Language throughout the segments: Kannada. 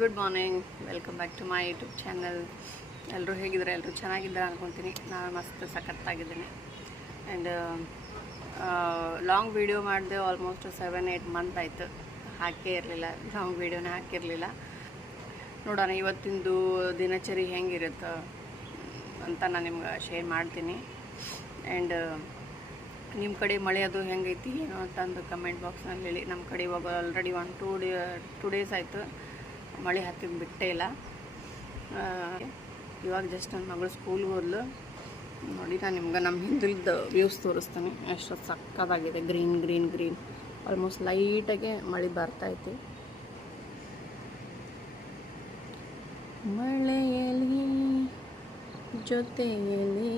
Good morning, welcome back to my YouTube channel. ಎಲ್ಲರೂ ಹೇಗಿದ್ದಾರೆ? ಎಲ್ಲರೂ ಚೆನ್ನಾಗಿದ್ದಾರೆ ಅನ್ಕೊತೀನಿ. ನಾನು ಮಸ್ತ್ ಸಖತ್ತಾಗಿದ್ದೀನಿ. ಆ್ಯಂಡ್ ಲಾಂಗ್ ವೀಡಿಯೋ ಮಾಡಿದೆ. ಆಲ್ಮೋಸ್ಟ್ 7-8 ಮಂತ್ ಆಯಿತು. ಹಾಕೇ ಇರಲಿಲ್ಲ, ಲಾಂಗ್ ವೀಡಿಯೋನೇ ಹಾಕಿರಲಿಲ್ಲ. ನೋಡೋಣ ಇವತ್ತಿಂದು ದಿನಚರಿ ಹೆಂಗಿರುತ್ತೆ ಅಂತ ನಾನು ನಿಮ್ಗೆ ಶೇರ್ ಮಾಡ್ತೀನಿ. ಆ್ಯಂಡ್ ನಿಮ್ಮ ಕಡೆ ಮಳೆ ಅದು ಹೆಂಗೈತಿ ಏನೋ ಅಂತಂದು ಕಮೆಂಟ್ ಬಾಕ್ಸ್ನಲ್ಲಿ ಹೇಳಿ. ನಮ್ಮ ಕಡೆ ಇವಾಗ ಆಲ್ರೆಡಿ 2 ಡೇಸ್ ಆಯಿತು, ಮಳೆ ಹತ್ತಿದ್ದು ಬಿಟ್ಟೇ ಇಲ್ಲ. ಇವಾಗ ಜಸ್ಟ್ ನನ್ನ ಮಗಳು ಸ್ಕೂಲ್ಗೆ ಹೋದ್ಲು. ನೋಡಿ, ನಾನು ನಿಮ್ಗೆ ನಮ್ಮ ಹಿಂದಿಲ್ದ ವ್ಯೂಸ್ ತೋರಿಸ್ತೀನಿ. ಎಷ್ಟು ಸಕ್ಕತ್ತಾಗಿದೆ. ಗ್ರೀನ್ ಗ್ರೀನ್ ಗ್ರೀನ್, ಆಲ್ಮೋಸ್ಟ್ ಲೈಟಾಗೆ ಮಳೆ ಬರ್ತಾಯಿತ್ತು. ಮಳೆಯಲ್ಲಿ ಜೊತೆಯಲ್ಲಿ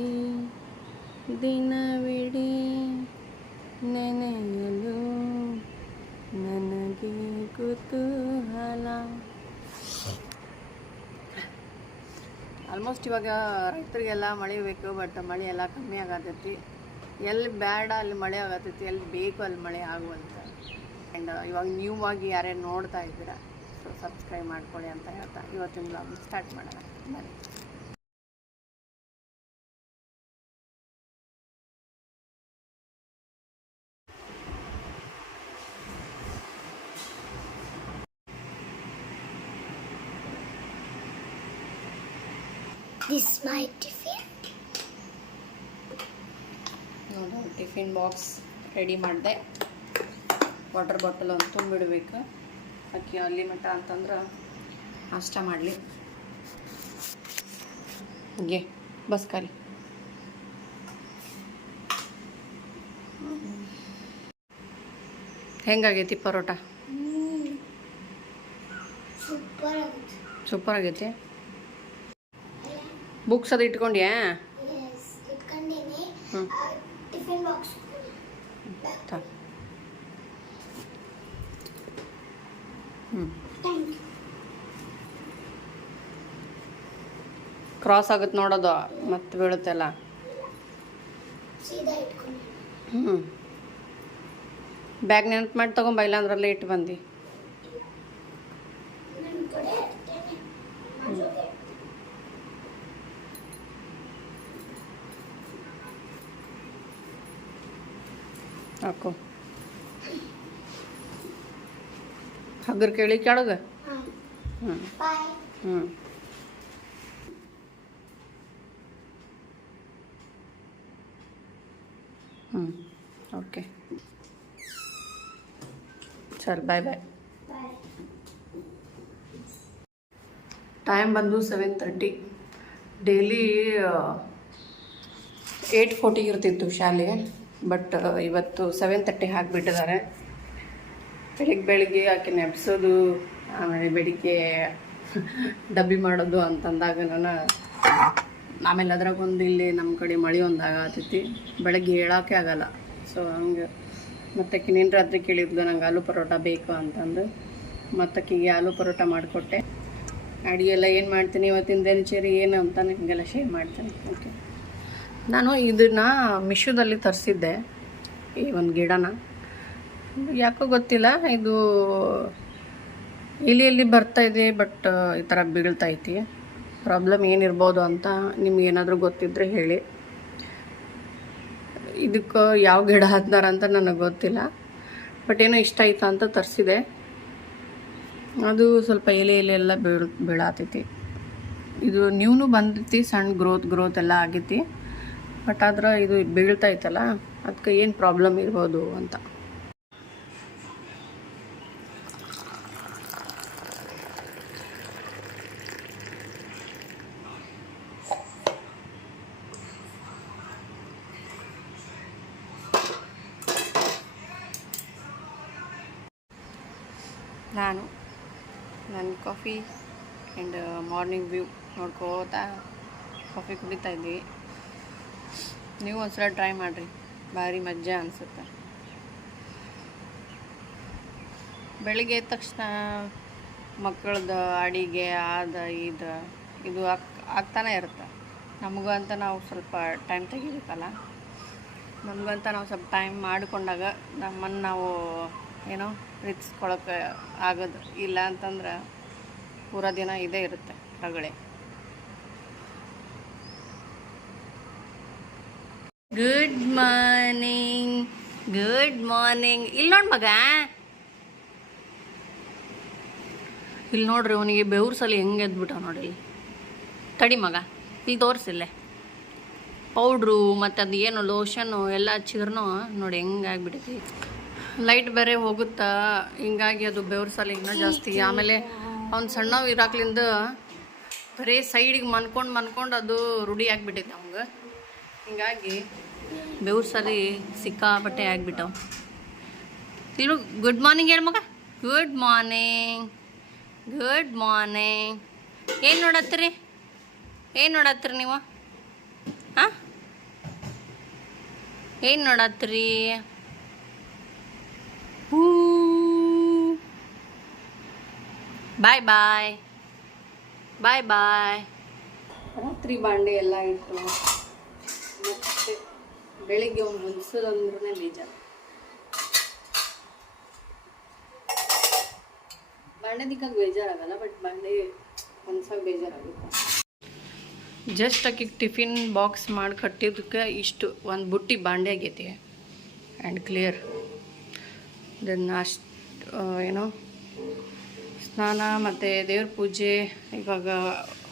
ದಿನವಿಡೀ ನೆನೆಯಲು ನನಗೆ ಕುತೂಹಲ. ಆಲ್ಮೋಸ್ಟ್ ಇವಾಗ ರೈತರಿಗೆಲ್ಲ ಮಳೆ ಬೇಕು, ಬಟ್ ಮಳೆ ಎಲ್ಲ ಕಮ್ಮಿ ಆಗತೈತಿ. ಎಲ್ಲಿ ಬೇಡ ಅಲ್ಲಿ ಮಳೆ ಆಗತೈತಿ, ಎಲ್ಲಿ ಬೇಕು ಅಲ್ಲಿ ಮಳೆ ಆಗುವಂತ. ಆ್ಯಂಡ್ ಇವಾಗ ನ್ಯೂ ಆಗಿ ಯಾರ್ಯಾರು ನೋಡ್ತಾ ಇದ್ದೀರಾ, ಸೊ ಸಬ್ಸ್ಕ್ರೈಬ್ ಮಾಡ್ಕೊಳ್ಳಿ ಅಂತ ಹೇಳ್ತಾ ಇವತ್ತಿನ ಬ್ಲಾಗ್ ಸ್ಟಾರ್ಟ್ ಮಾಡೋಣ. ಬನ್ನಿ. This is my tiffin. ನೋಡು, ಟಿಫಿನ್ ಬಾಕ್ಸ್ ರೆಡಿ ಮಾಡಿದೆ. ವಾಟರ್ ಬಾಟಲ್ ಒಂದು ತುಂಬಿಡಬೇಕು. ಅಕ್ಕಿ ಅಲ್ಲಿ ಮಟ್ಟ ಅಂತಂದ್ರೆ ನಾಷ್ಟ ಮಾಡಲಿ. ಹೀಗೆ ಬಸ್ ಖಾಲಿ. ಹೆಂಗಾಗೈತಿ ಪರೋಟ? ಸೂಪರ್ ಆಗೈತಿ. ಬುಕ್ಸ್ ಅದು ಇಟ್ಕೊಂಡ್ಯಾ? ಟಿಫಿನ್ ಬಾಕ್ಸ್ ಕ್ರಾಸ್ ಆಗುತ್ತೆ ನೋಡೋದು, ಮತ್ತೆ ಬೀಳುತ್ತೆಲ್ಲ. ಬ್ಯಾಗ್ ನೆನಪು ಮಾಡಿ ತಗೊಂಬ, ಇಲ್ಲ ಅಂದ್ರೆ ಲೇಟ್ ಬಂದು. ಹಾಕೋ ಹಗ್ಗರ್ ಕೇಳಿ ಕೆಳಗೆ. ಓಕೆ ಸರ್, ಬಾಯ್ ಬಾಯ್. ಟೈಮ್ ಬಂದು 7:30. ಡೈಲಿ 8:40 ಇರ್ತಿತ್ತು ಶಾಲೆ, ಬಟ್ ಇವತ್ತು 7:30 ಹಾಕಿಬಿಟ್ಟಿದ್ದಾರೆ. ಬೆಳಿಗ್ಗೆ ಆಕೆ ನೆಪ್ಸೋದು, ಆಮೇಲೆ ಬೆಳಿಗ್ಗೆ ಡಬ್ಬಿ ಮಾಡೋದು ಅಂತಂದಾಗ ಆಮೇಲೆ ಅದ್ರಾಗ ಒಂದು ಇಲ್ಲಿ ನಮ್ಮ ಕಡೆ ಮಳೆ ಒಂದು ಆಗತೈತಿ. ಬೆಳಗ್ಗೆ ಹೇಳೋಕ್ಕೆ ಆಗಲ್ಲ. ಸೊ ಹಂಗೆ ಮತ್ತೆ ನಿನ್ನೆ ರಾತ್ರಿ ಕೇಳಿದ್ಲು ನಂಗೆ ಆಲೂ ಪರೋಟ ಬೇಕು ಅಂತಂದು. ಮತ್ತಕ್ಕಿಗೆ ಆಲೂ ಪರೋಟ ಮಾಡಿಕೊಟ್ಟೆ. ಅಡುಗೆ ಎಲ್ಲ ಏನು ಮಾಡ್ತೀನಿ ಇವತ್ತಿನ ದಿನಚರಿ ಏನು ಅಂತ ನಿಮಗೆಲ್ಲ ಶೇರ್ ಮಾಡ್ತೀನಿ. ಓಕೆ, ನಾನು ಇದನ್ನು ಮಿಶೋದಲ್ಲಿ ತರಿಸಿದ್ದೆ, ಈ ಒಂದು ಗಿಡನ. ಯಾಕೋ ಗೊತ್ತಿಲ್ಲ, ಇದು ಎಲ್ಲಿ ಬರ್ತಾಯಿದೆ, ಬಟ್ ಈ ಥರ ಬೀಳ್ತೈತಿ. ಪ್ರಾಬ್ಲಮ್ ಏನಿರ್ಬೋದು ಅಂತ ನಿಮ್ಗೇನಾದರೂ ಗೊತ್ತಿದ್ದರೆ ಹೇಳಿ. ಇದಕ್ಕೆ ಯಾವ ಗಿಡ ಹಾಕ್ತಾರಂತ ನನಗೆ ಗೊತ್ತಿಲ್ಲ, ಬಟ್ ಏನೋ ಇಷ್ಟ ಆಯ್ತಾ ಅಂತ ತರಿಸಿದೆ. ಅದು ಸ್ವಲ್ಪ ಎಲೆ ಬೀಳಾತೈತಿ. ಇದು ನ್ಯೂನು ಬಂದೈತಿ, ಸಣ್ಣ ಗ್ರೋತ್ ಎಲ್ಲ ಆಗೈತಿ. ಬಟ್ ಆದ್ರೆ ಇದು ಬೀಳ್ತೈತಲ್ಲ, ಅದಕ್ಕೆ ಏನು ಪ್ರಾಬ್ಲಮ್ ಇರ್ಬೋದು ಅಂತ. ನನ್ನ ಕಾಫಿ ಆ್ಯಂಡ್ ಮಾರ್ನಿಂಗ್ ವ್ಯೂ ನೋಡ್ಕೋತಾ ಕಾಫಿ ಕುಡಿತಾ ಇದ್ವಿ. ನೀವು ಒಂದ್ಸಲ ಟ್ರೈ ಮಾಡಿರಿ, ಭಾರಿ ಮಜಾ ಅನಿಸುತ್ತೆ. ಬೆಳಿಗ್ಗೆ ಎದ್ದ ತಕ್ಷಣ ಮಕ್ಕಳದ್ದು ಅಡಿಗೆ ಇದು ಆಗ್ತಾನೆ ಇರುತ್ತೆ. ನಮಗೂ ಅಂತ ನಾವು ಸ್ವಲ್ಪ ಟೈಮ್ ತೆಗಿಬೇಕಲ್ಲ. ನಮಗಂತ ನಾವು ಸ್ವಲ್ಪ ಟೈಮ್ ಮಾಡಿಕೊಂಡಾಗ ನಮ್ಮನ್ನು ನಾವು ಏನೋ ಪ್ರೀತಿಸ್ಕೊಳಕ್ಕೆ ಆಗೋದು. ಇಲ್ಲ ಅಂತಂದ್ರೆ ಪೂರಾ ದಿನ ಇದೇ ಇರುತ್ತೆ ರಗಳೆ. Good morning, good morning. ಇಲ್ಲಿ ನೋಡಿ ಮಗ, ಇಲ್ಲಿ ನೋಡ್ರಿ ಅವನಿಗೆ ಬೆವ್ರ ಸಲ ಹೆಂಗೆ ಎದ್ಬಿಟ್ಟ ನೋಡಿ. ತಡಿ ಮಗ, ಇಲ್ಲಿ ತೋರಿಸಿಲ್ಲೇ ಪೌಡ್ರು ಮತ್ತು ಅದು ಏನು ಲೋಷನ್ನು ಎಲ್ಲ ಹಚ್ಚಿದ್ರೂ ನೋಡಿ ಹೆಂಗೆ ಆಗ್ಬಿಟ್ಟೈತಿ. ಲೈಟ್ ಬೇರೆ ಹೋಗುತ್ತಾ, ಹಿಂಗಾಗಿ ಅದು ಬೆವ್ರ ಸಲ ಇನ್ನೂ ಜಾಸ್ತಿ. ಆಮೇಲೆ ಅವ್ನು ಸಣ್ಣವು ಇರಾಕ್ಲಿಂದ ಬರೀ ಸೈಡಿಗೆ ಮನ್ಕೊಂಡು ಅದು ರೂಢಿ ಆಗಿಬಿಟ್ಟೈತೆ ಅವಂಗೆ. ಹಿಂಗಾಗಿ ಬೆವ್ರ ಸಲ ಸಿಕ್ಕಾಪಟ್ಟೆ ಆಗ್ಬಿಟ್ಟವು. ಇಲ್ಲಿ ಗುಡ್ ಮಾರ್ನಿಂಗ್ ಹೇಳಿ ಮಗ. Good morning, good morning. ಏನು ನೋಡತ್ತೀರಿ, ಏನು ನೋಡತ್ತೀರಿ ನೀವು? ಹಾಂ, ಏನು ನೋಡತ್ತೀರಿ? ಹೂ, ಬಾಯ್ ಬಾಯ್, ಬಾಯ್ ಬಾಯ್. ರಾತ್ರಿ ಬಾಂಡೆ ಎಲ್ಲ ಇಟ್ಟು ಮತ್ತೆ ಬೆಳಿಗ್ಗೆ ಅವ್ನು ಹೊಲಿಸೋದಂದ್ರೂ ಬೇಜಾರು. ಬಾಂಡೆ ದಿಕ್ಕಾಗ ಬೇಜಾರಾಗಲ್ಲ, ಬಟ್ ಬಾಂಡೆ ಹೊಲ್ಸೋಕೆ ಬೇಜಾರಾಗುತ್ತೆ. ಜಸ್ಟ್ ಆಕಿಗೆ ಟಿಫಿನ್ ಬಾಕ್ಸ್ ಮಾಡಿ ಕಟ್ಟಿದ್ದಕ್ಕೆ ಇಷ್ಟು ಒಂದು ಬುಟ್ಟಿ ಬಾಂಡೆ ಆಗೈತಿ ಆ್ಯಂಡ್ ಕ್ಲಿಯರ್. ದೆನ್ ಏನೋ ಸ್ನಾನ ಮತ್ತು ದೇವ್ರ ಪೂಜೆ. ಇವಾಗ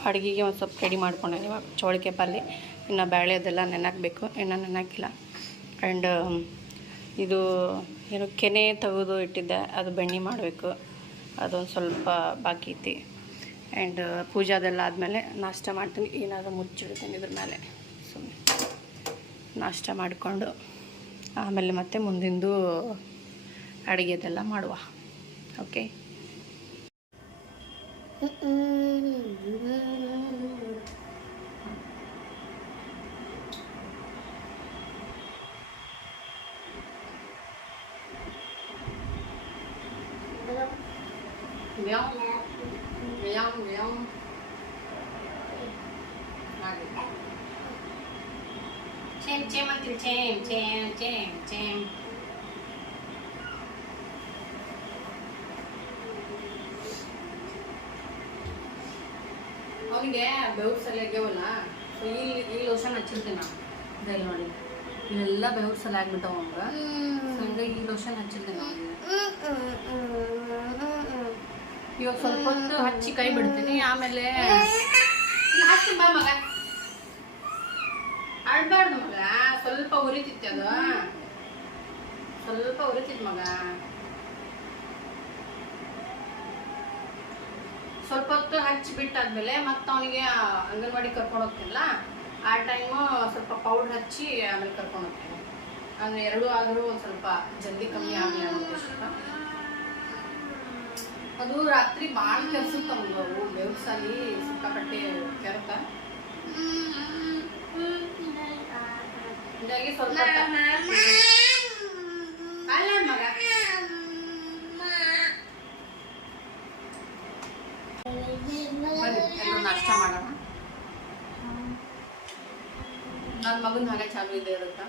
ಅಡುಗೆಗೆ ಒಂದು ಸ್ವಲ್ಪ ರೆಡಿ ಮಾಡ್ಕೊಂಡೆ. ಇವಾಗ ಚೌಳಿಕೆ ಪಲ್ಯ, ಇನ್ನು ಬೇಳೆ ಅದೆಲ್ಲ ನೆನಾಕಬೇಕು, ಇನ್ನೂ ನೆನಾಕಿಲ್ಲ. ಆ್ಯಂಡ್ ಇದು ಏನು ಕೆನೆ ತೆಗೆದು ಇಟ್ಟಿದ್ದೆ, ಅದು ಬೆಣ್ಣೆ ಮಾಡಬೇಕು, ಅದೊಂದು ಸ್ವಲ್ಪ ಬಾಕಿ ಐತಿ. ಆ್ಯಂಡ್ ಪೂಜಾದೆಲ್ಲ ಆದಮೇಲೆ ನಾಷ್ಟ ಮಾಡ್ತೀನಿ. ಏನಾದರೂ ಮುಚ್ಚಿಡ್ತೀನಿ ಇದ್ರ ಮೇಲೆ, ಸುಮ್ಮನೆ ನಾಷ್ಟ ಮಾಡಿಕೊಂಡು ಆಮೇಲೆ ಮತ್ತೆ ಮುಂದಿಂದು ಅಡುಗೆದೆಲ್ಲ ಮಾಡುವ. ಓಕೆ, ಚೇಮ್ ಅಂತೀನಿ, ಚೇಮ್ ಚೇಮ್ ಚೇಮ್ ಚೇಮ್. ಅವನಿಗೆ ಬೆವ್ರ ಸಲ ಆಗ್ಯಾವಲ್ಲ, ಸೊ ಈ ಲೋಷನ್ ಹಚ್ಚಿರ್ತೀನಿ ನಾನು. ಇದೆಲ್ಲ ನೋಡಿ, ಇವೆಲ್ಲ ಬೆವ್ರ ಸಲ ಆಗ್ಬಿಟ್ಟವ ಅವಂಗ. ಸೊ ಹಂಗಾಗಿ ಈ ಲೋಷನ್ ಹಚ್ಚಿರ್ತೀನಿ ಅವನಿಗೆ. ಇವಾಗ ಸ್ವಲ್ಪ ಹೊತ್ತು ಹಚ್ಚಿ ಕೈ ಬಿಡ್ತೀನಿ, ಆಮೇಲೆ ಹಚ್ತೀನಿ. ಬಾ ಮಗ, ಆಡ್ಬಾರ್ದು ಮಗ, ಸ್ವಲ್ಪ ಉರಿತಿತ್ತೆ ಅದು, ಸ್ವಲ್ಪ ಉರಿತಿತ್ತು ಮಗ. ಸ್ವಲ್ಪ ಹೊತ್ತು ಹಚ್ಚಿ ಬಿಟ್ಟಾದ್ಮೇಲೆ ಮತ್ತೆ ಅವನಿಗೆ ಅಂಗನವಾಡಿ ಕರ್ಕೊಂಡು ಹೋಗ್ತಿಲ್ಲ, ಆ ಟೈಮು ಸ್ವಲ್ಪ ಪೌಡ್ರ್ ಹಚ್ಚಿ ಆಮೇಲೆ ಕರ್ಕೊಂಡು ಹೋಗ್ತೀನಿ. ಅಂದರೆ ಎರಡೂ ಆದರೂ ಒಂದು ಸ್ವಲ್ಪ ಜಲ್ದಿ ಕಮ್ಮಿ ಆಗಲಿ ಅನ್ನೋದು. ಅದು ರಾತ್ರಿ ಭಾಳ ಕೆಲ್ಸಕ್ಕೆ ತಗೊಂಡು ಅವು ಬೆವ್ರ ಸಾಲಿ ಸಿಕ್ಕಾಪಟ್ಟೆ ಕೆರಕ. ಹೀಗಾಗಿ ಸ್ವಲ್ಪ ಅಲ್ಲ ಮಗ, ಎಲ್ಲರೂ ನಾಷ್ಟ ಮಾಡೋಣ. ನನ್ನ ಮಗನ ಹಾಗೆ ಚಾಲು ಇದೆ ಇರುತ್ತಾ.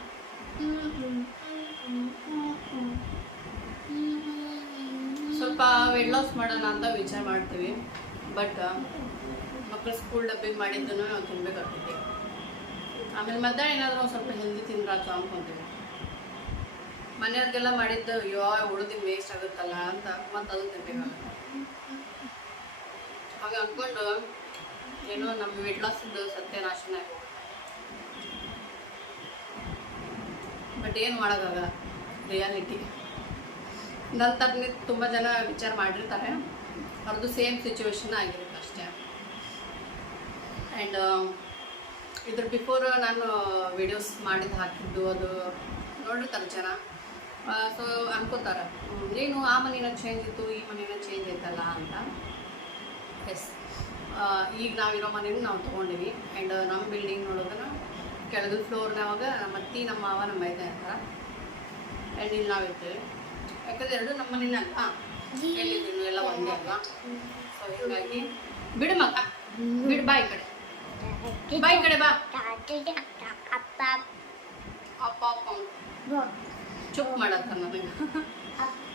ಸ್ವಲ್ಪ ವೆಯ್ಟ್ ಲಾಸ್ ಮಾಡೋಣ ಅಂತ ವಿಚಾರ ಮಾಡ್ತೀವಿ, ಬಟ್ ಮಕ್ಕಳು ಸ್ಕೂಲ್ ಡಬ್ಬಿಗೆ ಮಾಡಿದ್ದನ್ನು ನಾವು ತಿನ್ಬೇಕಾಗ್ತೈತಿ. ಆಮೇಲೆ ಮಧ್ಯಾಹ್ನ ಏನಾದರೂ ಒಂದು ಸ್ವಲ್ಪ ಹೆಲ್ದಿ ತಿಂದ್ರಾತು ಅನ್ಕೊಂತೀವಿ. ಮನೆಯವ್ರಿಗೆಲ್ಲ ಮಾಡಿದ್ದು ಅಯ್ಯೋ ಉಳಿದಿನ ವೇಸ್ಟ್ ಆಗುತ್ತಲ್ಲ ಅಂತ ಮತ್ತೆ ಅದು ತಿನ್ಬೇಕಾಗುತ್ತೆ. ಹಾಗೆ ಅಂದ್ಕೊಂಡು ಏನೋ ನಮ್ಮ ವೆಯ್ಟ್ ಲಾಸ್ದು ಸತ್ಯನಾಶನ ಆಗೋಗುತ್ತೆ. ಬಟ್ ಏನು ಮಾಡೋಕ್ಕಾಗಲ್ಲ, ರಿಯಾಲಿಟಿ. ನನ್ನ ಥರನೇ ತುಂಬ ಜನ ವಿಚಾರ ಮಾಡಿರ್ತಾರೆ, ಅವ್ರದ್ದು ಸೇಮ್ ಸಿಚುವೇಶನ್ ಆಗಿರುತ್ತೆ ಅಷ್ಟೇ. ಆ್ಯಂಡ್ ಇದ್ರ ಬಿಫೋರ್ ನಾನು ವಿಡಿಯೋಸ್ ಮಾಡಿದ್ದು ಹಾಕಿದ್ದು ಅದು ನೋಡಿರ್ತಾರೆ ಜನ. ಸೊ ಅನ್ಕೋತಾರೆ, ಏನು ಆ ಮನೇನ ಚೇಂಜ್ ಇತ್ತು, ಈ ಮನೇನ ಚೇಂಜ್ ಐತಲ್ಲ ಅಂತ. ಎಸ್, ಈಗ ನಾವಿರೋ ಮನೇನ ನಾವು ತೊಗೊಂಡಿವಿ. ಆ್ಯಂಡ್ ನಮ್ಮ ಬಿಲ್ಡಿಂಗ್ ನೋಡೋದನ್ನ ಕೆಳಗದ ಫ್ಲೋರ್ನಾಗ ನಮ್ಮ ಅತ್ತಿ, ನಮ್ಮ ಮಾವ, ನಮ್ಮ ಮೈದ ಇರ್ತಾರೆ. ಆ್ಯಂಡ್ ಇಲ್ಲಿ ನಾವಿರ್ತೀವಿ. ಯಾಕಂದ್ರೆ ಎರಡು ನಮ್ಮ ಮನೇನ ಅಲ್ಲ, ಎಲ್ಲಿದ್ದೀವಿ ಎಲ್ಲ ಒಂದೇ ಅಲ್ವಾ. ಸೊ ಹೀಗಾಗಿ ಬಿಡು ಮಗ, ಬಿಡು, ಬಾ ಈ ಕಡೆ, ಬಾ ಈ ಕಡೆ, ಬಾ. ಅಪ್ಪ ಅಪ್ಪ ಚುಪ್ ಮಾಡತ್ತ ನನಗೆ.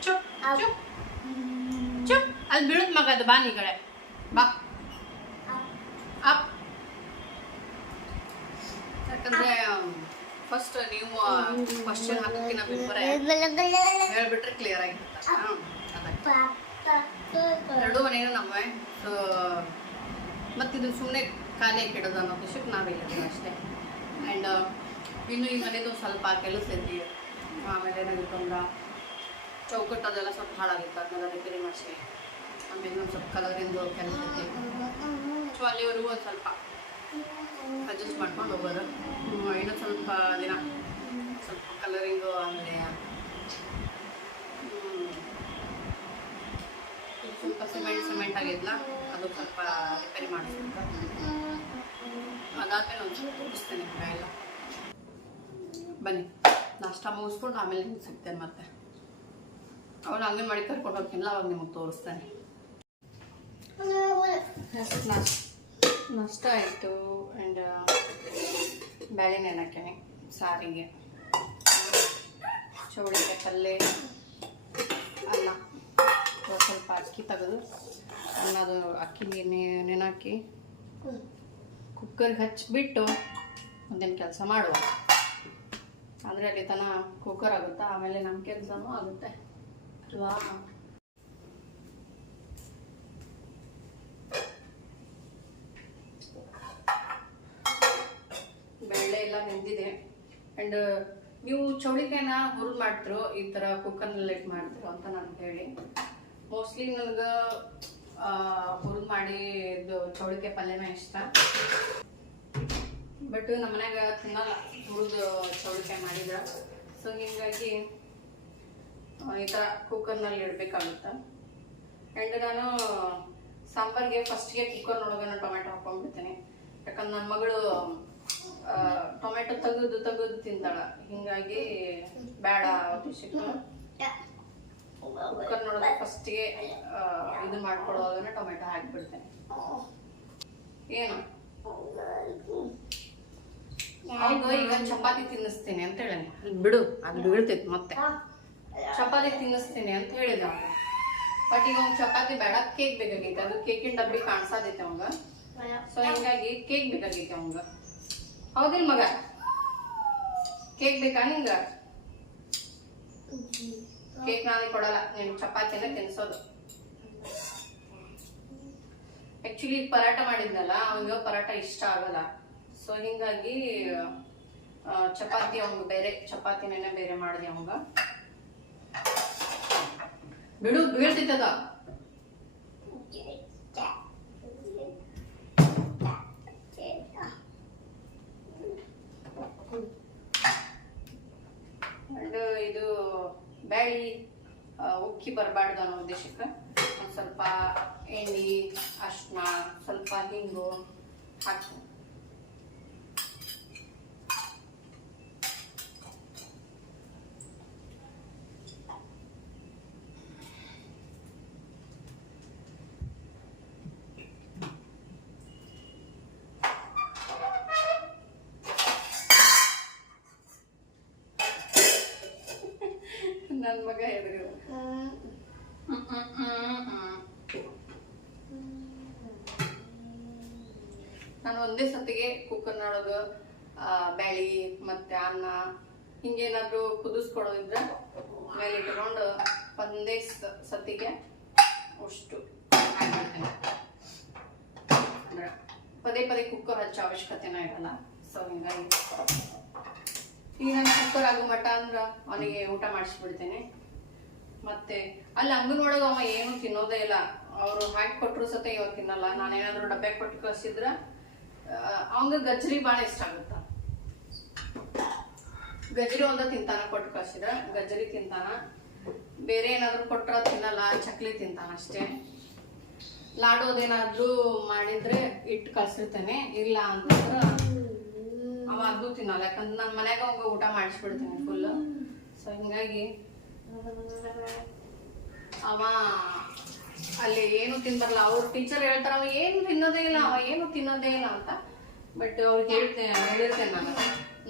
ಚುಪ್ ಚುಪ್ ಚುಪ್, ಅಲ್ಲಿ ಬಿಡುದ್ ಮಗ, ಅದು ಬಾ ಈ ಕಡೆ. ಬಾ ಅಪ್. ಯಾಕಂದ್ರೆ ಫಸ್ಟ್ ನೀವು ಕ್ವಶನ್ ಹಾಕೋಕ್ಕಿಂತ ಬಿಫೋರೆ ಹೇಳ್ಬಿಟ್ರೆ ಕ್ಲಿಯರ್ ಆಗಿರುತ್ತೆ. ಎರಡೂ ಮನೇನು ನಮ್ಮವೆ. ಸೊ ಮತ್ತಿದು ಸುಮ್ಮನೆ ಖಾಲಿ ಕೆಡೋದು ಅನ್ನೋ ವಿಷಯಕ್ಕೆ ನಾವು ಹೇಳಿದ್ದೀವಿ ಅಷ್ಟೇ. ಆ್ಯಂಡ್ ಇನ್ನು ಈ ಮನೆದು ಸ್ವಲ್ಪ ಕೆಲಸ ಐತಿ. ಆಮೇಲೆ ಏನಾಗಿತ್ತಂದ್ರೆ ಚೌಕಟ್ಟು ಅದೆಲ್ಲ ಸ್ವಲ್ಪ ಹಾಳಾಗಿತ್ತು, ಅದನ್ನೆಲ್ಲ ರಿಪೇರಿ ಮಾಡಿಸಿ. ಆಮೇಲೆ ಒಂದು ಸ್ವಲ್ಪ ಕಲರಿಂದು ಕೆಲಸ ಐತಿ. ಸೊ ಅಲ್ಲಿವರೆಗೂ ಒಂದು ಸ್ವಲ್ಪ ಅಡ್ಜಸ್ಟ್ ಮಾಡ್ಕೊಂಡು ಹೋಗೋದು. ಇನ್ನೂ ಸ್ವಲ್ಪ ದಿನ ಸ್ವಲ್ಪ ಕಲರಿಂಗು, ಆಮೇಲೆ ಸ್ವಲ್ಪ ಸಿಮೆಂಟ್ ಆಗಿದ್ಲ, ಅದು ಸ್ವಲ್ಪ ರಿಪೇರಿ ಮಾಡಿಸ್ಬೇಕು. ಅದಾದ್ಮೇಲೆ ಒಂದು ಸ್ವಲ್ಪ ತೋರಿಸ್ತೇನೆ ಎಲ್ಲ. ಬನ್ನಿ ನಾಷ್ಟ ಮುಗಿಸ್ಕೊಂಡು ಆಮೇಲೆ ನಿಮ್ಗೆ ಸಿಗ್ತೇನೆ. ಮತ್ತೆ ಅವನು ಅಂಗನವಾಡಿ ಕರ್ಕೊಂಡು ಹೋಗ್ತೀನಿಲ್ಲ, ಅವಾಗ ನಿಮಗೆ ತೋರಿಸ್ತೇನೆ. ನಾಷ್ಟ ಆಯಿತು. ಆ್ಯಂಡ್ ಬೇಳೆ ನೆನಕ್ಕೇನೆ ಸಾರಿಗೆ, ಚೌಳಿಕಾಯಿ ಪಲ್ಯ, ಅನ್ನ, ಸ್ವಲ್ಪ ಅಕ್ಕಿ ತೆಗೆದು ಅನ್ನದು ಅಕ್ಕಿ ನೆನಾಕಿ ಕುಕ್ಕರ್ಗೆ ಹಚ್ಚಿಬಿಟ್ಟು ಒಂದೇನು ಕೆಲಸ ಮಾಡುವ. ಅಂದರೆ ಅಲ್ಲಿ ತನ ಕುಕ್ಕರ್ ಆಗುತ್ತಾ, ಆಮೇಲೆ ನಮ್ಮ ಕೆಲಸನೂ ಆಗುತ್ತೆ ಅಲ್ವಾ. ಬೇಳೆ ಎಲ್ಲ ನೆಂದಿದೆ. ಆ್ಯಂಡ್ ನೀವು ಚೌಳಿಕಾಯಿನ ಹುರಿದು ಮಾಡ್ತಿರೋ ಈ ಥರ ಕುಕ್ಕರ್ನಲ್ಲಿ ಇಟ್ಟು ಮಾಡ್ತಿರೋ ಅಂತ ನಾನು ಹೇಳಿ. ಮೋಸ್ಟ್ಲಿ ನನಗೆ ಹುರಿದು ಮಾಡಿ ಇದು ಚೌಳಿಕಾಯಿ ಪಲ್ಯನ ಇಷ್ಟ. ಬಟ್ ನಮ್ಮ ಮನ್ಯಾಗ ತಿನ್ನಲ್ಲ ಹುರಿದು ಚೌಳಿಕಾಯಿ ಮಾಡಿದ್ರೆ. ಸೊ ಹೀಗಾಗಿ ಈ ಥರ ಕುಕ್ಕರ್ನಲ್ಲಿ ಇಡಬೇಕಾಗುತ್ತೆ. ಆ್ಯಂಡ್ ನಾನು ಸಾಂಬಾರಿಗೆ ಫಸ್ಟ್ಗೆ ಕುಕ್ಕರ್ನೊಳಗೆ ನಾನು ಟೊಮೆಟೊ ಹಾಕೊಂಡ್ಬಿಡ್ತೀನಿ. ಯಾಕಂದ್ರೆ ನನ್ನ ಮಗಳು ಟೊಮೆಟೊ ತೆಗೆದು ತಿಂತಾಳ. ಹಿಂಗಾಗಿ ಬೇಡ ವಿಷಯಕ್ಕೆ ಕುಕ್ಕರ್ನೊಳಗೆ ಫಸ್ಟ್ಗೆ ಇದು ಮಾಡ್ಕೊಳ್ಳೋದನ್ನ ಟೊಮೆಟೊ ಹಾಕಿಬಿಡ್ತೇನೆ. ಏನು ಅವಾಗ ಈಗ ಚಪಾತಿ ತಿನ್ನಿಸ್ತೀನಿ ಅಂತ ಹೇಳಿ ಬಿಡು, ಅದು ಬೀಳ್ತೈತಿ. ಮತ್ತೆ ಚಪಾತಿ ತಿನ್ನಿಸ್ತೀನಿ ಅಂತ ಹೇಳಿದ. ಬಟ್ ಈಗ ಅವ್ನು ಚಪಾತಿ ಬೇಡ, ಕೇಕ್ ಬೇಕಾಗೈತೆ. ಅದು ಕೇಕಿನ ಡಬ್ಬಿ ಕಾಣಿಸೋದೈತೆ ಅವಂಗ. ಸೊ ಹಿಂಗಾಗಿ ಕೇಕ್ ಬೇಕಾಗೈತೆ ಅವಂಗ. ಹೌದಿಲ್ಲ ಮಗ? ಕೇಕ್ ಬೇಕಾ ನಿಂಗ? ಕೇಕ್ ನಾನೇ ಕೊಡಲ್ಲ, ನೀನು ಚಪಾತಿನ ತಿನ್ಸೋದು. ಆಕ್ಚುಲಿ ಪರಾಟ ಮಾಡಿದ್ನಲ್ಲ, ಅವಂಗ ಪರಾಟ ಇಷ್ಟ ಆಗಲ್ಲ. ಸೊ ಹಿಂಗಾಗಿ ಚಪಾತಿ ಅವಂಗ ಬೇರೆ, ಚಪಾತಿನ ಬೇರೆ ಮಾಡಿದೆ ಅವಂಗ. ಬಿಡು, ಬೀಳ್ತಿತ್ತದ. ಅಂಡ್ ಇದು ಬ್ಯಾಳಿ ಉಕ್ಕಿ ಬರಬಾರ್ದು ಅನ್ನೋ ಉದ್ದೇಶಕ್ಕೆ ಒಂದು ಸ್ವಲ್ಪ ಎಣ್ಣೆ, ಅರಿಶಿನ, ಸ್ವಲ್ಪ ಹಿಂಗು ಹಾಕಿ ನನ್ನ ಮಗ ಎದುರು ನಾನು ಒಂದೇ ಸತಿಗೆ ಕುಕ್ಕರ್ನೊಳಗೆ ಬ್ಯಾಳಿ ಮತ್ತೆ ಅನ್ನ ಹಿಂಗೇನಾದ್ರು ಕುದಿಸ್ಕೊಡೋದಿದ್ರೆ ಮೇಲೆ ಇಟ್ಕೊಂಡು ಒಂದೇ ಸತಿಗೆ ಅಷ್ಟು ಹಾಕ್ಬಿಡ್ತೇನೆ. ಅಂದ್ರೆ ಪದೇ ಪದೇ ಕುಕ್ಕರ್ ಹಚ್ಚೋ ಅವಶ್ಯಕತೆನ ಇರಲ್ಲ. ಸೊ ಹಿಂಗಾಗಿ ಈಗ ನಾನು ಕುಕ್ಕರ್ ಆಗೋ ಮಟ ಅಂದ್ರ ಅವನಿಗೆ ಊಟ ಮಾಡಿಸ್ಬಿಡ್ತೇನೆ. ಮತ್ತೆ ಅಲ್ಲಿ ಅಂಗನೊಳಗೆ ಅವ ಏನು ತಿನ್ನೋದೇ ಇಲ್ಲ. ಅವರು ಹಾಕಿ ಕೊಟ್ಟರು ಸತ ಇವಾಗ ತಿನ್ನಲ್ಲ. ನಾನೇನಾದ್ರು ಡಬ್ಬೆ ಕೊಟ್ಟು ಕಳ್ಸಿದ್ರ ಅವಂಗ ಗಜ್ರಿ ಭಾಳ ಇಷ್ಟ ಆಗುತ್ತ. ಗಜ್ರಿ ಒಂದ ತಿಂತಾನ, ಕೊಟ್ಟು ಕಳ್ಸಿದ್ರ ಗಜ್ರಿ ತಿಂತಾನ. ಬೇರೆ ಏನಾದ್ರು ಕೊಟ್ರ ತಿನ್ನಲ್ಲ, ಚಕ್ಲಿ ತಿಂತಾನ ಅಷ್ಟೇ. ಲಾಡೋದೇನಾದ್ರು ಮಾಡಿದ್ರೆ ಇಟ್ಟು ಕಳ್ಸಿರ್ತೇನೆ. ಇಲ್ಲ ಅಂತಂದ್ರ ಅವ ಅದು ತಿನ್ನಲ್ಲ. ಯಾಕಂದ್ರೆ ನನ್ನ ಮನ್ಯಾಗ ಅವಾಗ ಊಟ ಮಾಡಿಸ್ಬಿಡ್ತೀನಿ ಫುಲ್. ಸೊ ಹಿಂಗಾಗಿ ಅವ ಅಲ್ಲಿ ಏನು ತಿನ್ಬರಲ್ಲ. ಅವ್ರ ಟೀಚರ್ ಹೇಳ್ತಾರ ಅವ ಏನು ತಿನ್ನೋದೇ ಇಲ್ಲ, ಅವ ಏನು ತಿನ್ನೋದೇ ಇಲ್ಲ ಅಂತ. ಬಟ್ ಅವ್ರಿಗೆ ಹೇಳಿರ್ತೇನೆ ನಾನು,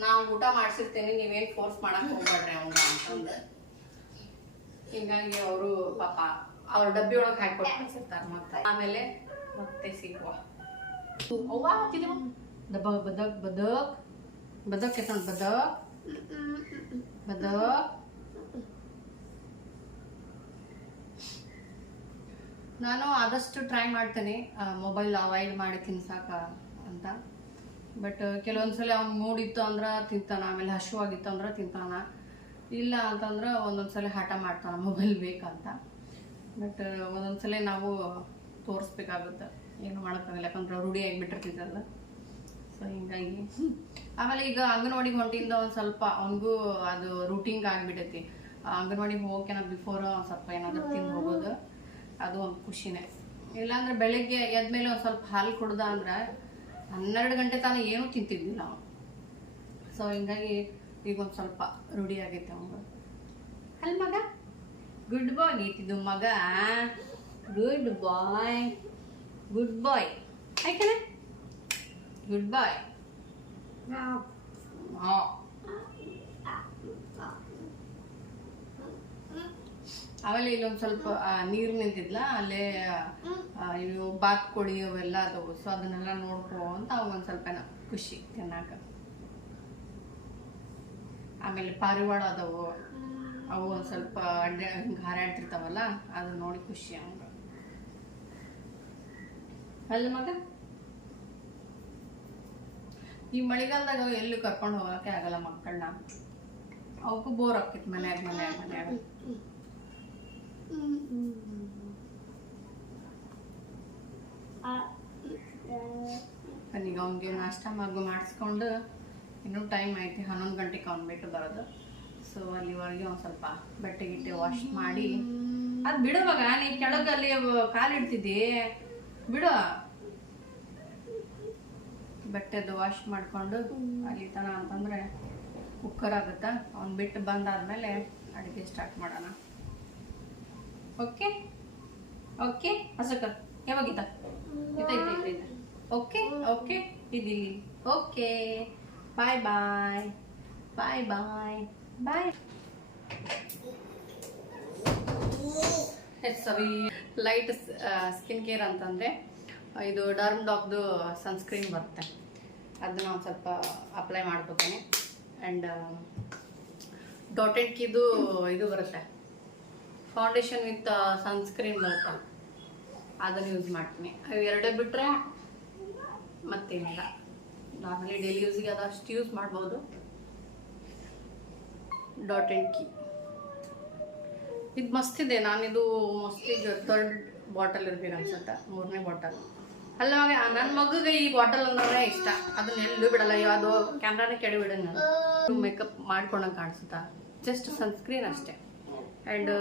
ನಾವು ಊಟ ಮಾಡಿಸಿರ್ತೇನೆ, ನೀವೇನು ಫೋರ್ಸ್ ಮಾಡಕ್ ಹೋಗ್ಬೇಡ್ರಿ ಅವಂಗ ಅಂತಂದು. ಹಿಂಗಾಗಿ ಅವರು ಪಾಪ ಅವ್ರ ಡಬ್ಬಿ ಒಳಗೆ ಹಾಕಿ ಕೊಟ್ಟು ಕಳ್ಸಿರ್ತಾರ. ಮತ್ತೆ ಆಮೇಲೆ ಮತ್ತೆ ಸಿಗುವ. ಅವ್ವ ತಿನ್ನು ಬದಕ್ ಎತ್ತೊಂಡು ಬದಕ್. ನಾನು ಆದಷ್ಟು ಟ್ರೈ ಮಾಡ್ತೇನೆ ಮೊಬೈಲ್ ಅವಾಯ್ಡ್ ಮಾಡಿ ತಿನ್ಸಾಕ ಅಂತ. ಬಟ್ ಕೆಲವೊಂದ್ಸಲ ಅವ್ನು ಮೂಡಿತ್ತು ಅಂದ್ರೆ ತಿಂತಾನ, ಆಮೇಲೆ ಹಸಿವಾಗಿತ್ತು ಅಂದ್ರೆ ತಿಂತಾನ, ಇಲ್ಲ ಅಂತಂದ್ರೆ ಒಂದೊಂದ್ಸಲ ಹಠ ಮಾಡ್ತಾನ ಮೊಬೈಲ್ ಬೇಕಂತ. ಬಟ್ ಒಂದೊಂದ್ಸಲ ನಾವು ತೋರಿಸ್ಬೇಕಾಗುತ್ತೆ, ಏನು ಮಾಡೋಕ್ಕಾಗಲ್ಲ, ಯಾಕಂದ್ರೆ ರೂಢಿ ಆಗಿಬಿಟ್ಟಿರ್ತೈತಲ್ಲ. ಸೊ ಹಿಂಗಾಗಿ ಆಮೇಲೆ ಈಗ ಅಂಗನವಾಡಿಗೆ ಹೊಂಟಿಂದ ಒಂದು ಸ್ವಲ್ಪ ಅವನಿಗೂ ಅದು ರೂಟೀನ್ ಆಗಿಬಿಟ್ಟೈತಿ. ಅಂಗನವಾಡಿಗೆ ಹೋಗೋಕೆ ಬಿಫೋರ್ ಸ್ವಲ್ಪ ಏನಾದರೂ ತಿಂದು ಹೋಗೋದು, ಅದು ಒಂದು ಖುಷಿನೇ. ಇಲ್ಲಾಂದ್ರೆ ಬೆಳಗ್ಗೆ ಎದ್ಮೇಲೆ ಒಂದು ಸ್ವಲ್ಪ ಹಾಲು ಕುಡ್ದ ಅಂದ್ರೆ 12 ಗಂಟೆ ತಾನೇ ಏನೂ ತಿಂತಿದ್ವಿ ನಾವು. ಸೊ ಹಿಂಗಾಗಿ ಈಗ ಒಂದು ಸ್ವಲ್ಪ ರೂಢಿ ಆಗೈತೆ ಅವಂಗ. ಅಲ್ಲ ಮಗ, ಗುಡ್ ಬಾಯ್ ಐತಿದ್ದು ಮಗ, ಗುಡ್ ಬಾಯ್ ಆಯ್ಕಣ, ಗುಡ್ ಬಾಯ್. ಆಮೇಲೆ ಇಲ್ಲೊಂದು ಸ್ವಲ್ಪ ನೀರು ನಿಂತಿದ್ಲ, ಅಲ್ಲೇ ಇವು ಬಾತ್ಕೋಳಿ ಅವೆಲ್ಲ ಅದಾವು. ಸೊ ಅದನ್ನೆಲ್ಲ ನೋಡ್ಕೊಂತ ಅವಂಗೊಂದು ಸ್ವಲ್ಪ ಖುಷಿ ತಿನ್ನಾಕ. ಆಮೇಲೆ ಪಾರಿವಾಳ ಅದಾವು, ಅವು ಒಂದು ಸ್ವಲ್ಪ ಹಿಂಗೆ ಹಾರಾಡ್ತಿರ್ತಾವಲ್ಲ, ಅದನ್ನ ನೋಡಿ ಖುಷಿ ಅವಂಗ. ಅಲ್ಲ ಮಗ, ಈ ಮಳೆಗಾಲದಾಗ ಎಲ್ಲಿ ಕರ್ಕೊಂಡು ಹೋಗಕ್ಕೆ ಆಗಲ್ಲ ಮಕ್ಕಳನ್ನ, ಅವಕ್ಕೂ ಬೋರ್ ಆಕೈತಿ ಮನ್ಯಾಗ. ಈಗ ಅವನಿಗೆ ನಾಷ್ಟ ಮಾಡಿಸ್ಕೊಂಡು ಇನ್ನೂ ಟೈಮ್ ಐತಿ, 11 ಗಂಟೆಗೆ ಅವ್ನು ಬಿಟ್ಟು ಬರೋದು. ಸೊ ಅಲ್ಲಿವರೆಗೆ ಒಂದು ಸ್ವಲ್ಪ ಬಟ್ಟೆ ಗಿಟ್ಟೆ ವಾಶ್ ಮಾಡಿ, ಅದು ಬಿಡುವಾಗ ನೀ ಕೆಳಗೆ ಅಲ್ಲಿ ಕಾಲಿಡ್ತಿದ್ದಿ, ಬಿಡು. ಬಟ್ಟೆದು ವಾಶ್ ಮಾಡಿಕೊಂಡು ಅಲ್ಲಿ ತನ ಅಂತಂದರೆ ಕುಕ್ಕರ್ ಆಗುತ್ತಾ. ಅವ್ನು ಬಿಟ್ಟು ಬಂದಾದ್ಮೇಲೆ ಅಡುಗೆ ಸ್ಟಾರ್ಟ್ ಮಾಡೋಣ. ಓಕೆ ಓಕೆ ಅಸಕ ಯಾವಾಗಿದ್ದ ಓಕೆ ಓಕೆ ಇದಿಲ್ಲಿ okay. Bye bye bye bye bye. Savi light skin care ಅಂತಂದರೆ ಇದು ಡರ್ಮ್ ಡಾಕ್ದು ಸನ್ಸ್ಕ್ರೀನ್ ಬರುತ್ತೆ, ಅದನ್ನ ಒಂದು ಸ್ವಲ್ಪ ಅಪ್ಲೈ ಮಾಡ್ಕೋತೀನಿ. ಆ್ಯಂಡ್ ಡಾಟೆಡ್ ಕಿದು ಇದು ಬರುತ್ತೆ, ಫೌಂಡೇಶನ್ ವಿತ್ ಸನ್ಸ್ಕ್ರೀನ್ ಬರುತ್ತೆ, ಅದನ್ನು ಯೂಸ್ ಮಾಡ್ತೀನಿ. ಅವು ಎರಡೇ ಬಿಟ್ಟರೆ ಮತ್ತೇನಿಲ್ಲ. ನಾರ್ಮಲಿ ಡೈಲಿ ಯೂಸಿಗೆ ಅದು ಅಷ್ಟು ಯೂಸ್ ಮಾಡ್ಬೋದು. ಡಾಟೆಡ್ ಕಿ ಇದು ಮಸ್ತಿದೆ. ನಾನಿದು ಮಸ್ತಿಗೆ 3rd ಬಾಟಲ್ ಇರ್ಬೇಕು ಅನ್ಸುತ್ತೆ, 3ನೇ ಬಾಟಲ್. ಅಲ್ಲ ನನ್ನ ಮಗುಗೆ ಈ ಬಾಟಲ್ ಅಂದ್ರೆ ಇಷ್ಟ, ಅದನ್ನ ಎಲ್ಲೂ ಬಿಡಲ್ಲ. ಯಾವುದು ಕ್ಯಾಮ್ರಾನೇ ಕೆಡಬಿಡ, ನಾನು ಮೇಕಪ್ ಮಾಡ್ಕೊಂಡಂಗೆ ಕಾಣಿಸುತ್ತಾ, ಜಸ್ಟ್ ಸನ್ಸ್ಕ್ರೀನ್ ಅಷ್ಟೇ. ಆ್ಯಂಡ್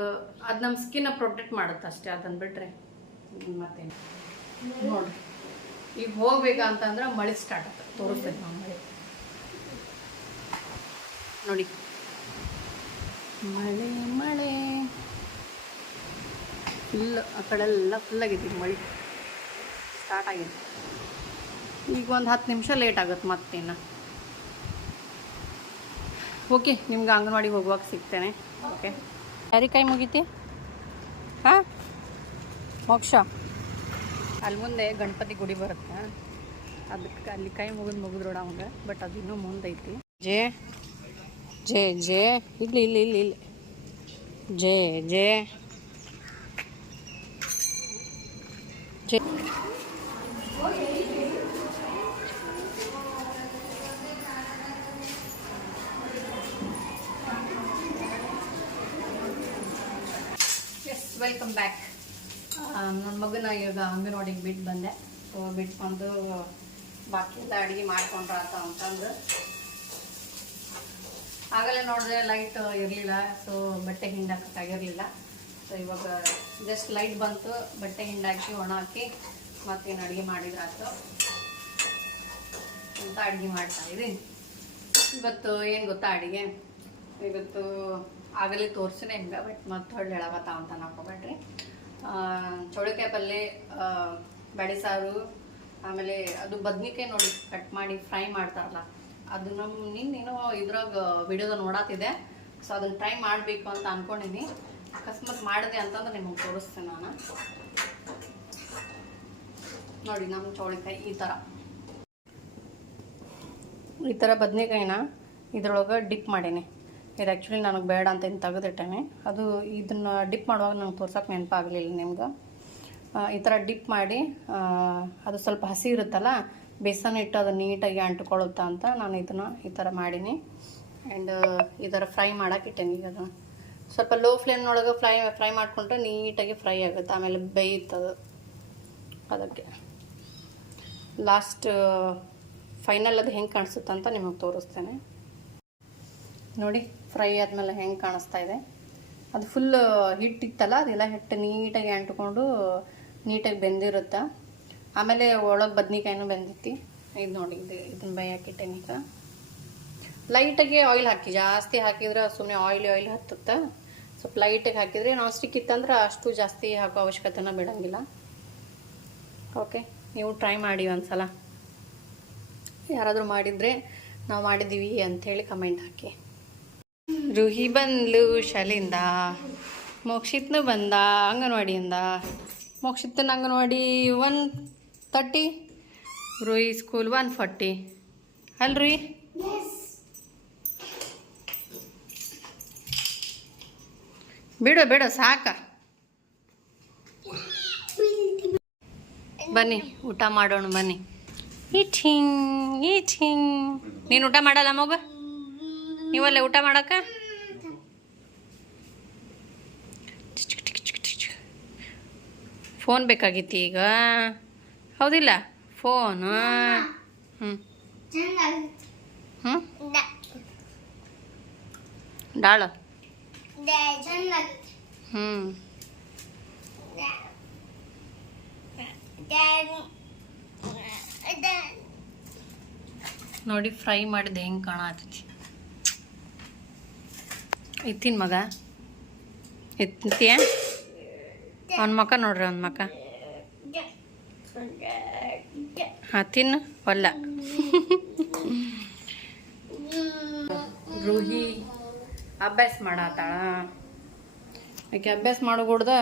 ಅದು ನಮ್ಮ ಸ್ಕಿನ್ನ ಪ್ರೊಟೆಕ್ಟ್ ಮಾಡುತ್ತೆ ಅಷ್ಟೇ, ಅದನ್ನು ಬಿಟ್ಟರೆ ಮತ್ತೇನು. ನೋಡಿ ಈಗ ಹೋಗ್ಬೇಕಂತಂದ್ರೆ ಮಳೆ ಸ್ಟಾರ್ಟ್ ಆಗ್ತದೆ, ತೋರಿಸ್ತೈತೆ ನಾವು ಮಳೆ. ನೋಡಿ ಮಳೆ ಮಳೆ ಫುಲ್, ಆ ಕಡೆ ಎಲ್ಲ ಫುಲ್ಲಾಗಿದೆ ಮಳೆ ಸ್ಟಾರ್ಟ್ ಆಗಿದೆ. ಈಗ ಒಂದು 10 ನಿಮಿಷ ಲೇಟ್ ಆಗುತ್ತೆ ಮತ್ತೇನು. ಓಕೆ, ನಿಮ್ಗೆ ಅಂಗನವಾಡಿಗೆ ಹೋಗುವಾಗ ಸಿಗ್ತೇನೆ. ಓಕೆ, ಯಾರಿಗೆ ಕೈ ಮುಗಿತಿ? ಹಾಂ, ಮೋಕ್ಷ ಅಲ್ಲಿ ಮುಂದೆ ಗಣಪತಿ ಗುಡಿ ಬರುತ್ತೆ, ಅದಕ್ಕೆ ಅಲ್ಲಿ ಕೈ ಮುಗಿದ್ರೋಡ ಅವಂಗೆ. ಬಟ್ ಅದು ಇನ್ನೂ ಮುಂದೈತಿ. ಜೇ ಜೇ ಜೇ ಇಲ್ಲಿ ಇಲ್ಲಿ ಇಲ್ಲಿ ಇಲ್ಲಿ ಜೇ ಜೇ ಜೇ. Welcome back. ನನ್ನ ಮಗನ ಈಗ ಅಂಗನವಾಡಿಗೆ ಬಿಟ್ಟು ಬಂದೆ. ಸೊ ಬಿಟ್ಕೊಂಡು ಬಾಕಿ ಎಲ್ಲ ಅಡುಗೆ ಮಾಡ್ಕೊಂಡ್ರಾತ ಅಂತಂದು ಆಗಲೇ ನೋಡಿದ್ರೆ ಲೈಟ್ ಇರಲಿಲ್ಲ. ಸೊ ಬಟ್ಟೆ ಹಿಂಡಾಕಿರಲಿಲ್ಲ. ಸೊ ಇವಾಗ ಜಸ್ಟ್ ಲೈಟ್ ಬಂತು, ಬಟ್ಟೆ ಹಿಂಡಾಕಿ ಒಣ ಹಾಕಿ ಮತ್ತೇನು ಅಡುಗೆ ಮಾಡಿದ್ರಾತು ಅಂತ ಅಡುಗೆ ಮಾಡ್ತಾಯಿದ್ದೀನಿ. ಇವತ್ತು ಏನು ಗೊತ್ತಾ ಅಡುಗೆ, ಇವತ್ತು ಆಗಲೇ ತೋರಿಸಿನೇ ಹಿಂಗೆ, ಬಟ್ ಮತ್ತೆ ಹೊಳ್ಳಿ ಹೇಳಾಕತ್ತಾವ ಅಂತ ನಾಕೋಬೇಡ್ರಿ. ಚೌಳಿಕಾಯಿ ಪಲ್ಯ, ಬೇಳೆ ಸಾರು, ಆಮೇಲೆ ಅದು ಬದ್ನಿಕಾಯಿ ನೋಡಿ ಕಟ್ ಮಾಡಿ ಫ್ರೈ ಮಾಡ್ತಾರಲ್ಲ, ಅದು ನಿನ್ನೇನೋ ಇದ್ರಾಗ ವಿಡಿಯೋದ ನೋಡಾತಿದೆ. ಸೊ ಅದನ್ನು ಟ್ರೈ ಮಾಡಬೇಕು ಅಂತ ಅಂದ್ಕೊಂಡಿನಿ. ಅಕಸ್ಮಾತ್ ಮಾಡಿದೆ ಅಂತಂದ್ರೆ ನಿಮಗೆ ತೋರಿಸ್ತೇನೆ ನಾನು. ನೋಡಿ ನಮ್ಮ ಚೌಳಿಕಾಯಿ ಈ ಥರ ಬದನೆಕಾಯಿನ ಇದ್ರೊಳಗೆ ಡಿಪ್ ಮಾಡೀನಿ. ಇದು ಆ್ಯಕ್ಚುಲಿ ನನಗೆ ಬೇಡ ಅಂತ ಇನ್ನು ತೆಗೆದಿಟ್ಟೇನೆ. ಅದು ಇದನ್ನು ಡಿಪ್ ಮಾಡುವಾಗ ನಂಗೆ ತೋರ್ಸೋಕೆ ನೆನಪಾಗಲಿಲ್ಲ ನಿಮ್ಗೆ. ಈ ಥರ ಡಿಪ್ ಮಾಡಿ ಅದು ಸ್ವಲ್ಪ ಹಸಿ ಇರುತ್ತಲ್ಲ, ಬೇಸನ್ ಇಟ್ಟು ಅದು ನೀಟಾಗಿ ಅಂಟ್ಕೊಳ್ಳುತ್ತಾ ಅಂತ ನಾನು ಇದನ್ನು ಈ ಥರ ಮಾಡೀನಿ. ಆ್ಯಂಡ್ ಈ ಥರ ಫ್ರೈ ಮಾಡೋಕ್ಕಿಟ್ಟೇನೆ. ಈಗ ಅದು ಸ್ವಲ್ಪ ಲೋ ಫ್ಲೇಮ್ನೊಳಗೆ ಫ್ರೈ ಮಾಡಿಕೊಂಡ್ರೆ ನೀಟಾಗಿ ಫ್ರೈ ಆಗುತ್ತೆ, ಆಮೇಲೆ ಬೇಯುತ್ತದು. ಅದಕ್ಕೆ ಲಾಸ್ಟ್ ಫೈನಲ್ ಅದು ಹೆಂಗೆ ಕಾಣಿಸುತ್ತೆ ಅಂತ ನಿಮಗೆ ತೋರಿಸ್ತೇನೆ. ನೋಡಿ ಫ್ರೈ ಆದಮೇಲೆ ಹೆಂಗೆ ಕಾಣಿಸ್ತಾ ಇದೆ. ಅದು ಫುಲ್ ಹಿಟ್ಟಿತ್ತಲ್ಲ, ಅದೆಲ್ಲ ಹಿಟ್ಟು ನೀಟಾಗಿ ಅಂಟ್ಕೊಂಡು ನೀಟಾಗಿ ಬೆಂದಿರುತ್ತೆ. ಆಮೇಲೆ ಒಳಗೆ ಬದ್ನಿಕಾಯಿನೂ ಬೆಂದಿತ್ತು. ಇದು ನೋಡಿ, ಇದನ್ನು ಬೇಯಾಕಿಟ್ಟೇನೆ. ಈಗ ಲೈಟಾಗಿ ಆಯಿಲ್ ಹಾಕಿ, ಜಾಸ್ತಿ ಹಾಕಿದ್ರೆ ಸುಮ್ಮನೆ ಆಯಿಲ್ ಹತ್ತುತ್ತೆ. ಸ್ವಲ್ಪ ಲೈಟಾಗಿ ಹಾಕಿದರೆ ನಾನ್ ಸ್ಟಿಕ್ ಇತ್ತಂದ್ರೆ ಅಷ್ಟು ಜಾಸ್ತಿ ಹಾಕೋ ಅವಶ್ಯಕತೆನ ಬಿಡೋಂಗಿಲ್ಲ. ಓಕೆ, ನೀವು ಟ್ರೈ ಮಾಡಿ ಒಂದ್ಸಲ. ಯಾರಾದರೂ ಮಾಡಿದರೆ ನಾವು ಮಾಡಿದ್ದೀವಿ ಅಂಥೇಳಿ ಕಮೆಂಟ್ ಹಾಕಿ. ರೂಹಿ ಬಂದ್ಲು ಶಾಲೆಯಿಂದ, ಮೋಕ್ಷಿತ್ನು ಬಂದ ಅಂಗನವಾಡಿಯಿಂದ. ಮೋಕ್ಷಿತ್ನ ಅಂಗನವಾಡಿ 1:30, ರೂಹಿ ಸ್ಕೂಲ್ 1:40 ಅಲ್ರಿ? ಬಿಡು ಸಾಕ. ಬನ್ನಿ ಊಟ ಮಾಡೋಣ ಬನ್ನಿ. ಈಟಿಂಗ್ ನೀನು ಊಟ ಮಾಡಲ್ಲ ಮಗು? ನೀವಲ್ಲೇ ಊಟ ಮಾಡಕ್ಕ? ಫೋನ್ ಬೇಕಾಗಿತ್ತು ಈಗ, ಹೌದಿಲ್ಲ? ಫೋನ್ ಡಾಳ ನೋಡಿ ಫ್ರೈ ಮಾಡಿದೆ ಹೆಂಗೆ ಕಾಣತೈತಿ. ಇತ್ತಿನ ಮಗ ಎತ್ತಿಯ ಅವನ ಮಕ್ಕ ನೋಡ್ರಿ, ಅವನ ಮಕ್ಕ. ಹಾಂ ತಿನ್ನು ಒಲ್ಲ. ರೂಹಿ ಅಭ್ಯಾಸ ಮಾಡತ್ತಾಳ. ಆಕೆ ಅಭ್ಯಾಸ ಮಾಡೋಗುಡ್ದ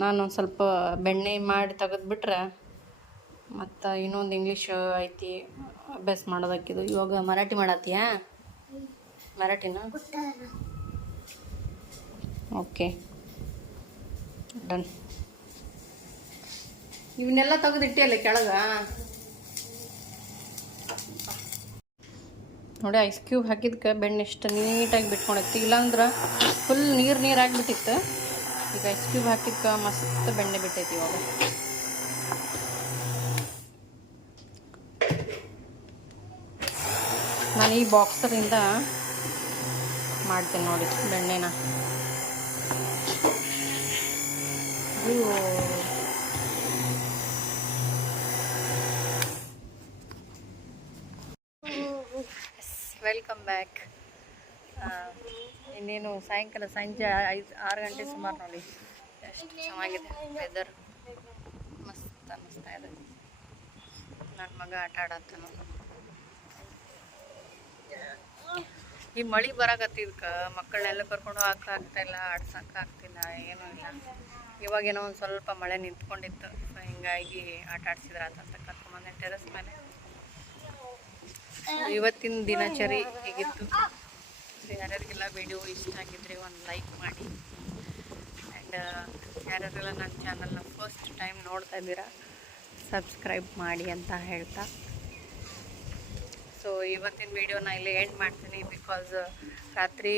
ನಾನೊಂದು ಸ್ವಲ್ಪ ಬೆಣ್ಣೆ ಮಾಡಿ ತೆಗೆದ್ಬಿಟ್ರೆ ಮತ್ತು ಇನ್ನೊಂದು ಇಂಗ್ಲೀಷ್ ಐತಿ ಅಭ್ಯಾಸ ಮಾಡೋದಕ್ಕಿದು. ಇವಾಗ ಮರಾಠಿ ಮಾಡತ್ತೀಯಾ? ಮರಾಠಿನ? Okay done. ಇವನ್ನೆಲ್ಲ ತೆಗೆದಿಟ್ಟಿಯಲ್ಲ ಕೆಳಗೆ. ನೋಡಿ ಐಸ್ ಕ್ಯೂಬ್ ಹಾಕಿದ್ಕೆ ಬೆಣ್ಣೆ ಎಷ್ಟು ನೀಟಾಗಿ ಬಿಟ್ಕೊಂಡೈತಿ. ಇಲ್ಲಾಂದ್ರೆ ಫುಲ್ ನೀರು ಆಗಿಬಿಟ್ಟಿತ್ತು. ಈಗ ಐಸ್ ಕ್ಯೂಬ್ ಹಾಕಿದ್ಕೆ ಮಸ್ತ್ ಬೆಣ್ಣೆ ಬಿಟ್ಟೈತಿ. ಇವಾಗ ನಾನು ಈ ಬಾಕ್ಸರಿಂದ ಮಾಡ್ತೇನೆ ನೋಡಿ ಬೆಣ್ಣೆನ. Welcome back. ಇನ್ನೇನು ಸಾಯಂಕಾಲ ಸಂಜೆ 6 ಗಂಟೆ ಸುಮಾರು ನೋಡಿ. ಎಷ್ಟು ಚೆನ್ನಾಗಿದೆ ವೆದರ್, ಮಸ್ತ್ ಅನ್ನಿಸ್ತಾ ಇದೆ. ನನ್ನ ಮಗ ಆಟ ಆಡತ್ತಾನ. ಈ ಮಳೆ ಬರಾಕತ್ತಿದ್ಕ ಮಕ್ಕಳನ್ನೆಲ್ಲ ಕರ್ಕೊಂಡು ಆಗ್ತಾಯಿಲ್ಲ, ಆಡ್ಸೋಕ್ಕಾಗ್ತಿಲ್ಲ, ಏನೂ ಇಲ್ಲ. ಇವಾಗೇನೋ ಒಂದು ಸ್ವಲ್ಪ ಮಳೆ ನಿಂತ್ಕೊಂಡಿತ್ತು, ಸೊ ಹಿಂಗಾಗಿ ಆಟ ಆಡ್ಸಿದ್ರೆ ಆತಂತ ಕರ್ಕೊಂಬಂದೆ ಟೆರೆಸ್ ಮೇಲೆ. ಇವತ್ತಿನ ದಿನಚರಿ ಹೇಗಿತ್ತು? ಸೊ ಯಾರ್ಯಾರಿಗೆಲ್ಲ ವಿಡಿಯೋ ಇಷ್ಟ ಆಗಿದ್ರೆ ಒಂದು ಲೈಕ್ ಮಾಡಿ. ಆ್ಯಂಡ್ ಯಾರ್ಯಾರೆಲ್ಲ ನನ್ನ ಚಾನಲ್ನ ಫಸ್ಟ್ ಟೈಮ್ ನೋಡ್ತಾ ಇದ್ದೀರಾ ಸಬ್ಸ್ಕ್ರೈಬ್ ಮಾಡಿ ಅಂತ ಹೇಳ್ತಾ, ಸೊ ಇವತ್ತಿನ ವೀಡಿಯೋನ ಇಲ್ಲಿ ಎಂಡ್ ಮಾಡ್ತೀನಿ. ಬಿಕಾಸ್ ರಾತ್ರಿ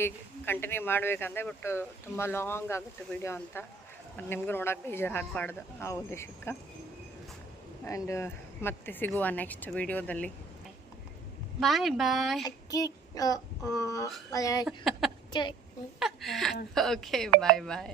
ಕಂಟಿನ್ಯೂ ಮಾಡಬೇಕಂದ್ರೆ ಬಟ್ ತುಂಬ ಲಾಂಗ್ ಆಗುತ್ತೆ ವಿಡಿಯೋ ಅಂತ, ಮತ್ತು ನಿಮಗೂ ನೋಡೋಕೆ ಬೇಜಾರು ಆಗಬಾರ್ದು ಆ ಉದ್ದೇಶಕ್ಕೆ. ಆ್ಯಂಡ್ ಮತ್ತೆ ಸಿಗುವ ನೆಕ್ಸ್ಟ್ ವಿಡಿಯೋದಲ್ಲಿ. ಬಾಯ್ ಬಾಯ್. ಓಕೆ ಬಾಯ್ ಬಾಯ್.